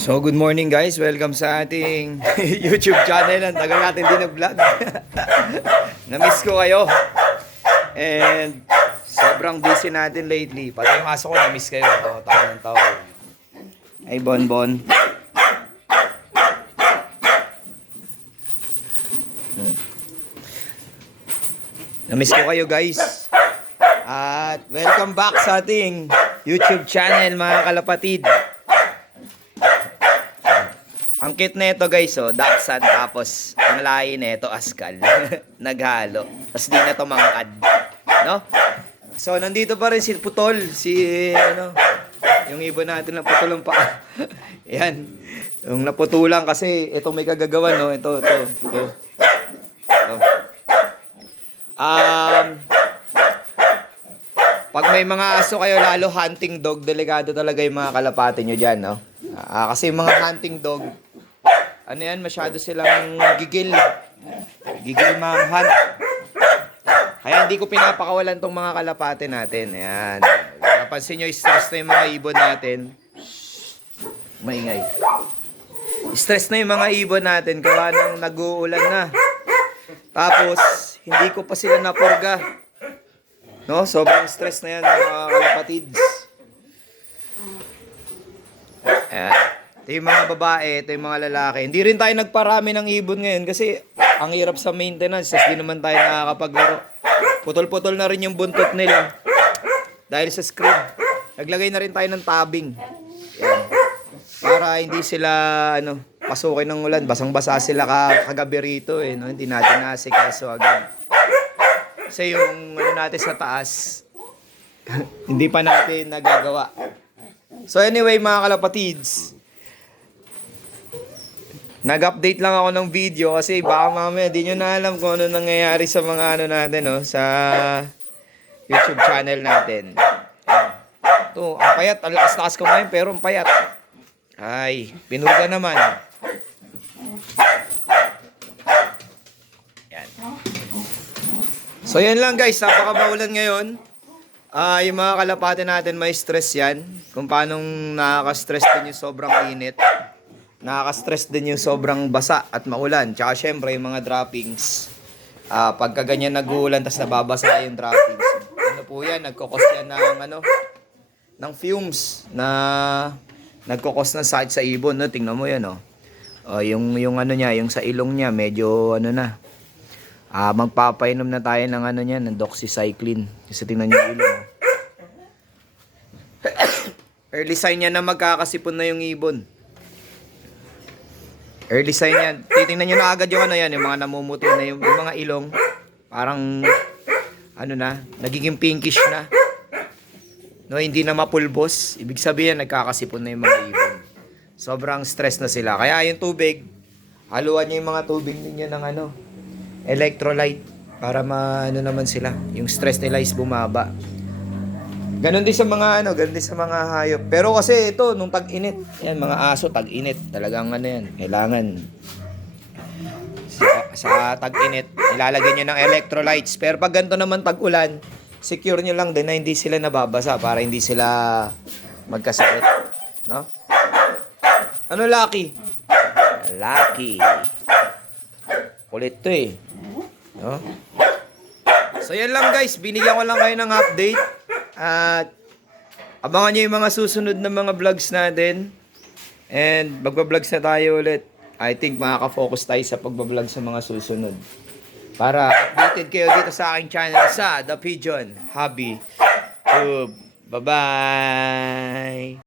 So good morning guys, welcome sa ating YouTube channel. Ang tagal natin din nag-vlog. Na-miss ko kayo. And sobrang busy natin lately. Pati yung aso ko na-miss kayo. Taon ng taon. Ay Bonbon. Na-miss ko kayo guys. At welcome back sa ating YouTube channel mga kalapatid. Ang cute na ito guys, oh, Dachshund, tapos ang lahi na ito, Askal. Naghalo. Tapos di na ito mangkad. No? So, nandito pa rin si Putol. Yung ibon natin na putulong pa. Yan. Yung naputulang kasi, ito may kagagawan, no? Ito. Pag may mga aso kayo, lalo hunting dog, delikado talaga yung mga kalapati nyo dyan, no? Kasi yung mga hunting dog, masyado silang gigil. Gigil hunt. Kaya hindi ko pinapakawalan tong mga kalapate natin. Ayan. Napansin nyo, stress na yung mga ibon natin. Maingay. Stress na yung mga ibon natin. Gawa nang nag-uulan na. Tapos, hindi ko pa sila napurga. No? Sobrang stress na yan mga kalapatids. Ayan. Ito yung mga babae, ito yung mga lalaki. Hindi rin tayo nagparami ng ibon ngayon kasi ang hirap sa maintenance. Kasi di naman tayo nakakapaglaro. Putol-putol na rin yung buntot nila. Dahil sa screen. Naglagay na rin tayo ng tabing. Yan. Para hindi sila pasukin ng ulan. Basang-basa sila kagabi rito. No? Hindi natin nasikaso agad. Kasi yung natin sa taas, hindi pa natin nagagawa. So anyway mga kalapatids, nag-update lang ako ng video kasi baka mamaya di nyo na alam kung ano nangyayari sa mga natin, no, sa YouTube channel natin. Ito, ang payat. Ang lakas-lakas ko ngayon pero ang payat. Ay, pinurga naman. Yan. So yan lang guys, napakabaulan ngayon. Yung mga kalapate natin may stress yan. Kung paano nakaka-stress din yung sobrang init. Nakaka-stress din yung sobrang basa at maulan. Tsaka syempre yung mga droppings. Pagka ganyan nag-uulan tas nababasa yung droppings. Ano po yan? Nagkukos yan ng fumes na nagkukos ng sakit sa ibon. No? Tingnan mo yan. Yung niya, yung sa ilong niya medyo magpapainom na tayo ng ng doxycycline. Kasi tingnan niyo yung ilong. Early sign niya na magkakasipon na yung ibon. Early sign yan. Titingnan nyo na agad yung yung mga namumuti na yung mga ilong. Parang, nagiging pinkish na. No, hindi na mapulbos. Ibig sabihin, nagkakasipon na yung mga ibon. Sobrang stress na sila. Kaya yung tubig, haluan nyo yung mga tubig ninyo ng electrolyte. Para naman sila. Yung stress nila is bumaba. Ganon din sa mga ganon din sa mga hayop. Pero kasi ito nung tag-init, yan mga aso tag-init, talagang yan, kailangan sa tag-init ilalagay niyo ng electrolytes. Pero pag ganito naman tag-ulan, secure niyo lang din na hindi sila nababasa para hindi sila magkasakit, no? Ano Lucky? Lucky. Kulit 'to eh. No? So yan lang guys, binigyan ko lang kayo ng update. At abangan nyo yung mga susunod na mga vlogs natin. And magbablog na tayo ulit. I think makaka-focus tayo sa pagbablog sa mga susunod. Para updated kayo dito sa aking channel sa The Pigeon Hobby Tube. Bye-bye!